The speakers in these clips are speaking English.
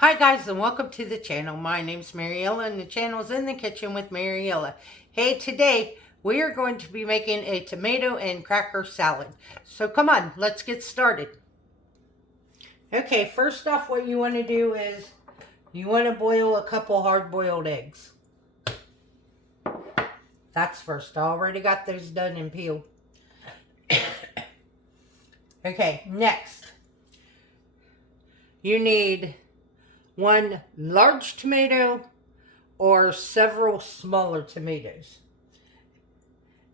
Hi guys and welcome to the channel. My name's Mariella and the channel's In the Kitchen with Mariella. Hey, today we are going to be making a tomato and cracker salad. So come on, let's get started. Okay, first off what you want to do is you want to boil a couple hard-boiled eggs. That's first. I already got those done and peeled. Okay, next you need one large tomato or several smaller tomatoes.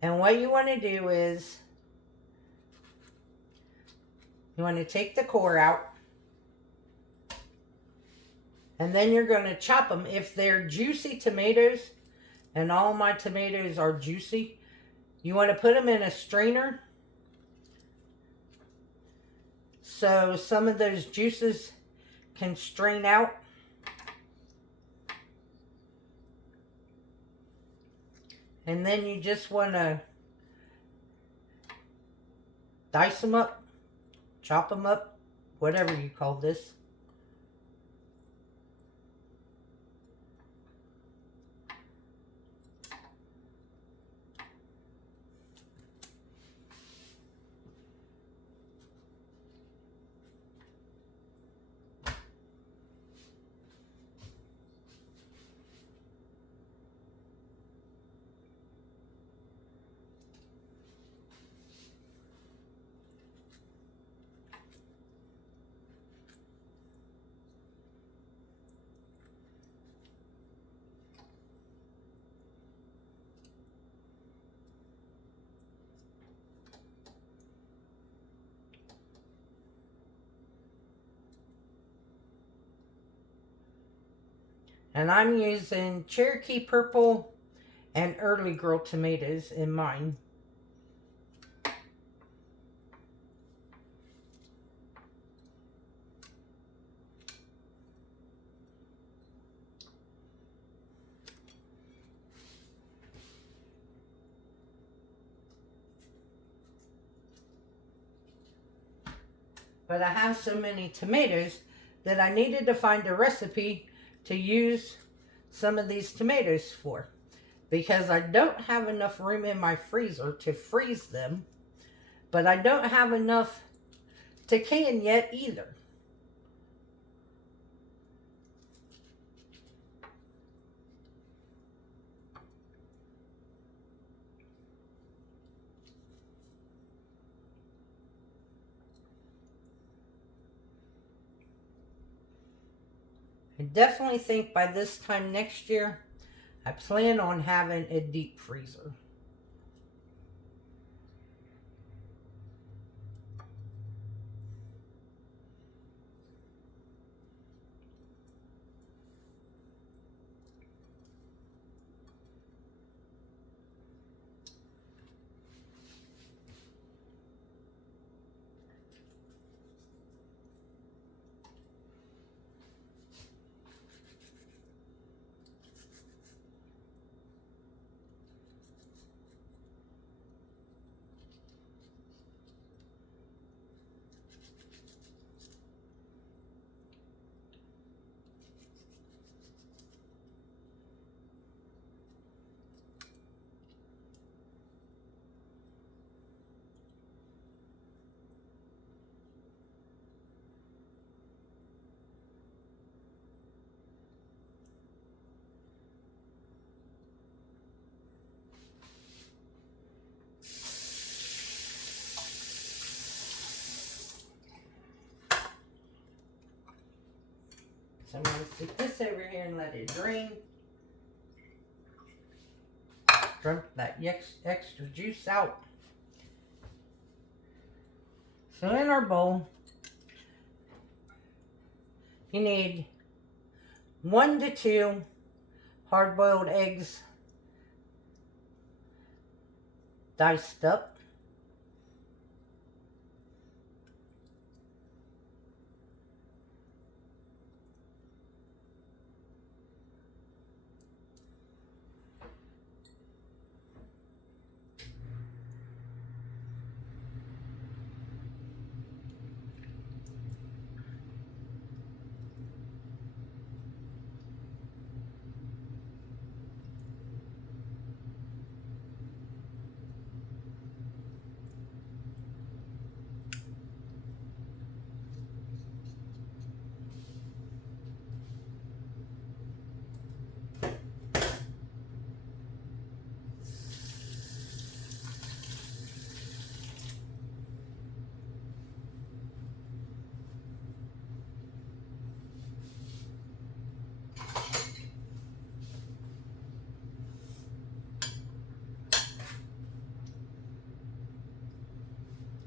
And what you want to do is you want to take the core out, and then you're going to chop them. If they're juicy tomatoes, and all my tomatoes are juicy, you want to put them in a strainer so some of those juices can strain out. And then you just want to dice them up, chop them up, whatever you call this. And I'm using Cherokee Purple and Early Girl tomatoes in mine. But I have so many tomatoes that I needed to find a recipe to use some of these tomatoes for, because I don't have enough room in my freezer to freeze them, but I don't have enough to can yet either. I definitely think by this time next year, I plan on having a deep freezer. So I'm going to stick this over here and let it drain. Dump that extra juice out. So in our bowl, you need 1 to 2 hard-boiled eggs diced up.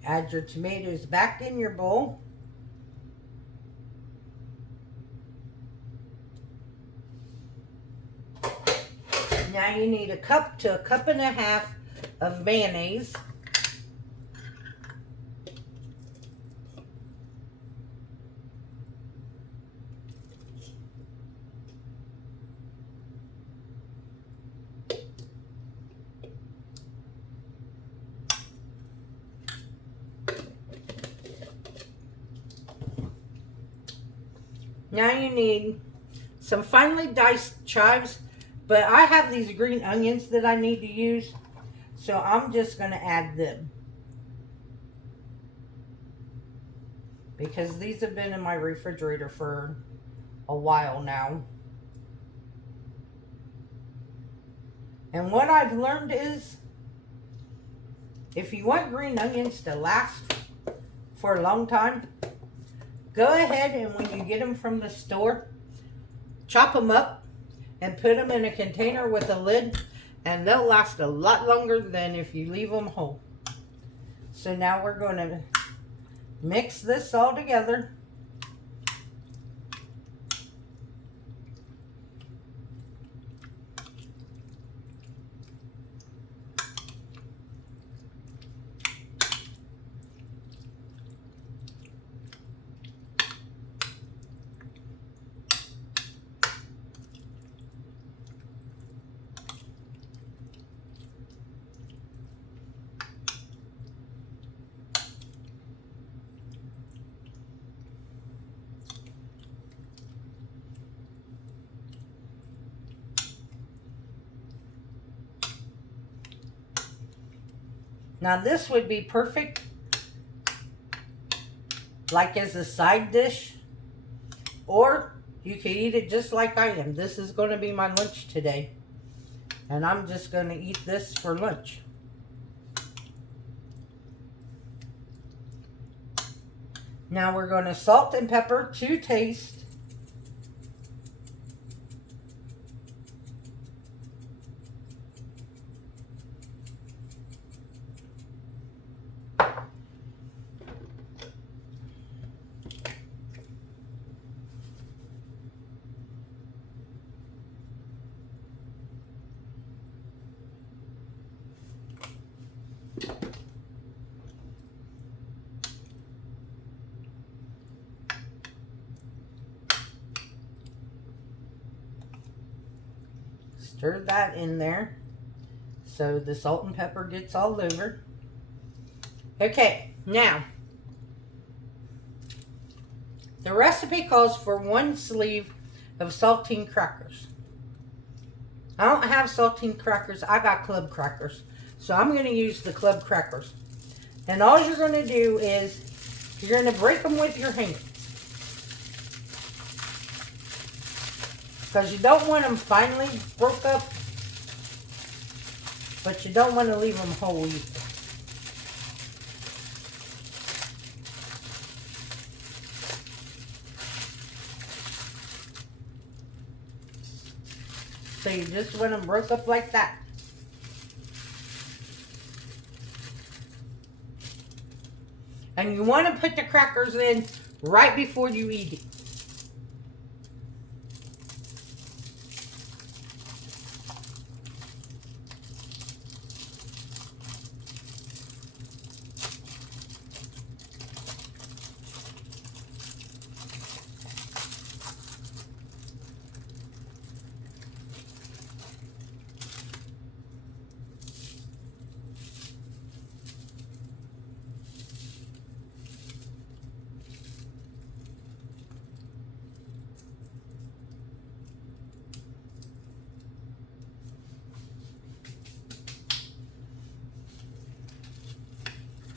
Add your tomatoes back in your bowl. Now you need a cup to a cup and a half of mayonnaise. Now you need some finely diced chives, but I have these green onions that I need to use, so I'm just going to add them because these have been in my refrigerator for a while now. And what I've learned is if you want green onions to last for a long time, go ahead and when you get them from the store, chop them up and put them in a container with a lid, and they'll last a lot longer than if you leave them whole. So now we're going to mix this all together. Now this would be perfect like as a side dish, or you could eat it just like I am. This is going to be my lunch today, and I'm just going to eat this for lunch. Now we're going to salt and pepper to taste. Stir that in there so the salt and pepper gets all over. Okay, now the recipe calls for 1 sleeve of saltine crackers. I don't have saltine crackers, I got club crackers. So I'm going to use the club crackers. And all you're going to do is you're going to break them with your hands, because you don't want them finely broke up, but you don't want to leave them whole either. So you just want them broke up like that. And you want to put the crackers in right before you eat it.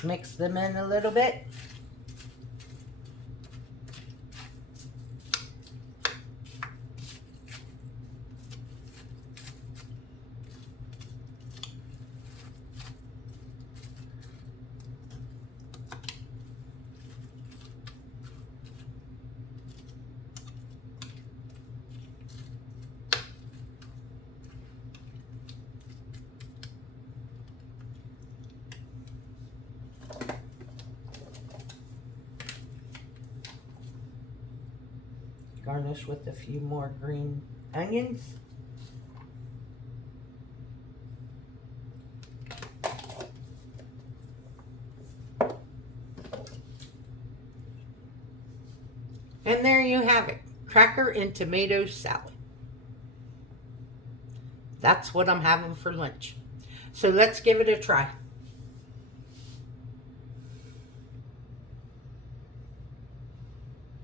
Mix them in a little bit. Garnish with a few more green onions. And there you have it, cracker and tomato salad. That's what I'm having for lunch. So let's give it a try.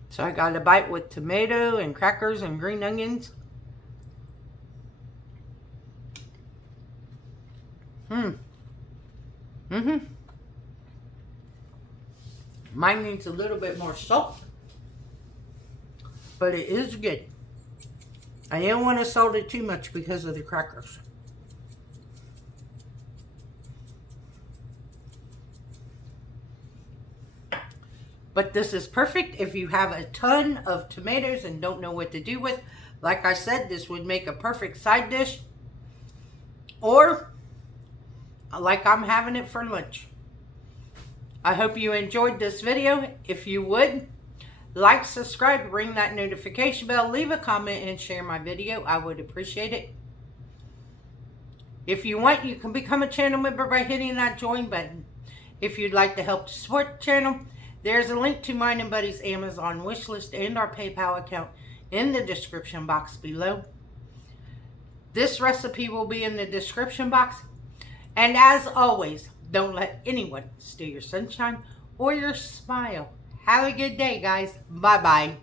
So I got a bite with tomato and crackers and green onions. Mine needs a little bit more salt, but it is good. I didn't want to salt it too much because of the crackers. But this is perfect if you have a ton of tomatoes and don't know what to do with. Like I said, this would make a perfect side dish. Or like I'm having it for lunch. I hope you enjoyed this video. If you would, like, subscribe, ring that notification bell, leave a comment, and share my video. I would appreciate it. If you want, you can become a channel member by hitting that join button. If you'd like to help support the channel, there's a link to mine and Buddy's Amazon wishlist and our PayPal account in the description box below. This recipe will be in the description box. And as always, don't let anyone steal your sunshine or your smile. Have a good day, guys. Bye-bye.